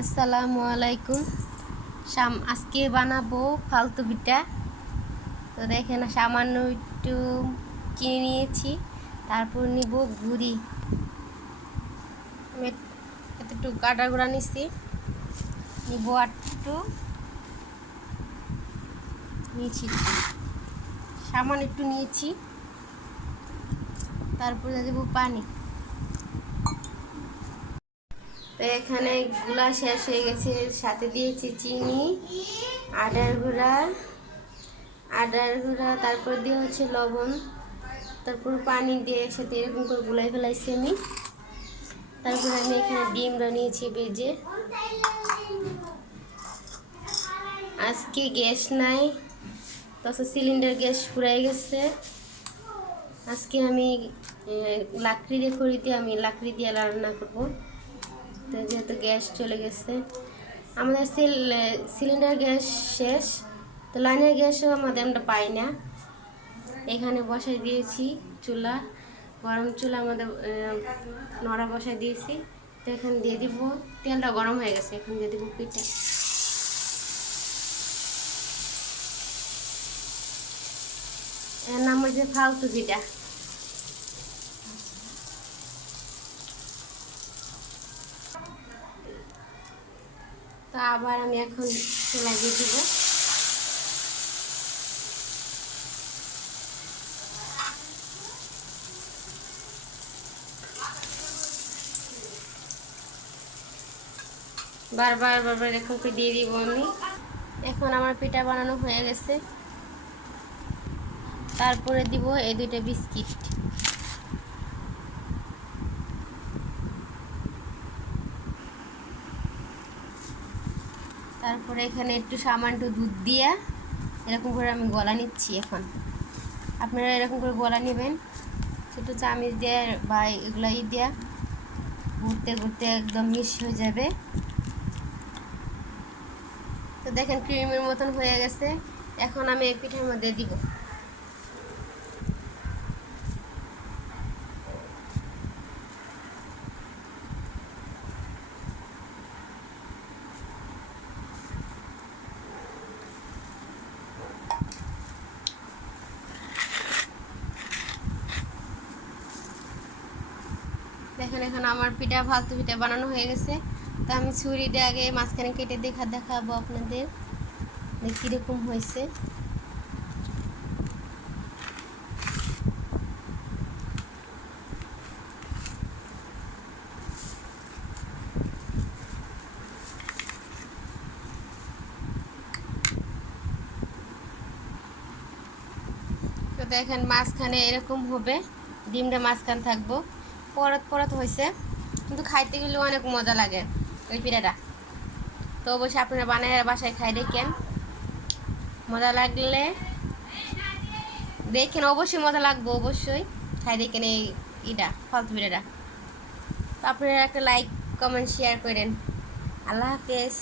আসসালামু আলাইকুম। আজকে বানাবো ফালতু পিঠা। তো দেখেন সামান্য একটু চিনি নিয়েছি, তারপর নিব গুড়ি। আমি একটু কাটা গুঁড়া নিচ্ছি, নিব একটু নিয়েছি, সামান্য একটু নিয়েছি, তারপরে দেবো পানি। তো এখানে গুলা শেষ হয়ে গেছে, সাথে দিয়েছি চিনি, আদার গুঁড়া, তারপর দিয়ে হচ্ছে লবণ, তারপর পানি দিয়ে একসাথে এরকম করে গুলাই ফেলাইছি আমি। তারপর আমি এখানে ডিমটা নিয়েছি ভেজে। আজকে গ্যাস নাই, তো সিলিন্ডার গ্যাস ফুরাই গেছে। আজকে আমি লাকড়ি দিয়ে খড়ি দিয়ে আমি লাকড়ি দিয়ে রান্না করবো। তো যেহেতু গ্যাস চলে গেছে, আমাদের সিলিন্ডার গ্যাস শেষ, তো লাইনের গ্যাসও আমরা পাই না। এখানে বসাই দিয়েছি চুলা, গরম চুলা আমাদের নড়া বসাই দিয়েছি। তো এখানে দিয়ে দিব, তেলটা গরম হয়ে গেছে, এখন দিয়ে দিব পিঠা। এর নাম হচ্ছে ফালতু পিঠা। তো আবার আমি এখন লাগিয়ে দিব। বারবার এরকম করে দিয়ে দিব আমি। এখন আমার পিঠা বানানো হয়ে গেছে, তারপরে দিব এই দুইটা বিস্কিট। তারপরে এখানে একটু সামান্য দুধ দিয়ে এরকম করে আমি গলা নিচ্ছি। এখন আপনারা এরকম করে গলা নেবেন, ছোটো চামচ দিয়ে বা এগুলাই দিয়ে ঘুরতে ঘুরতে একদম মিক্স হয়ে যাবে। তো দেখেন ক্রিমের মতন হয়ে গেছে। এখন আমি এই পিঠার মধ্যে দিব। দেখেন এখন আমার ফালতু পিঠা বানানো হয়ে গেছে। তো আমি ছুরি দিয়ে আগে মাঝখানে কেটে দেখাবো আপনাদের কীরকম হয়েছে। তো দেখেন মাঝখানে এরকম হবে, ডিমটা মাঝখানে থাকবো, পরত হয়েছে, কিন্তু খাইতে গেলে অনেক মজা লাগে ওই পিঠাটা। তো অবশ্যই আপনারা বানায় বাসায় খাই দেখেন, মজা লাগলে দেখেন, অবশ্যই মজা লাগবে, অবশ্যই খাই দেখেন এই ফালতু পিঠাটা। তো আপনারা একটা লাইক কমেন্ট শেয়ার করেন। আল্লাহ হাফেজ।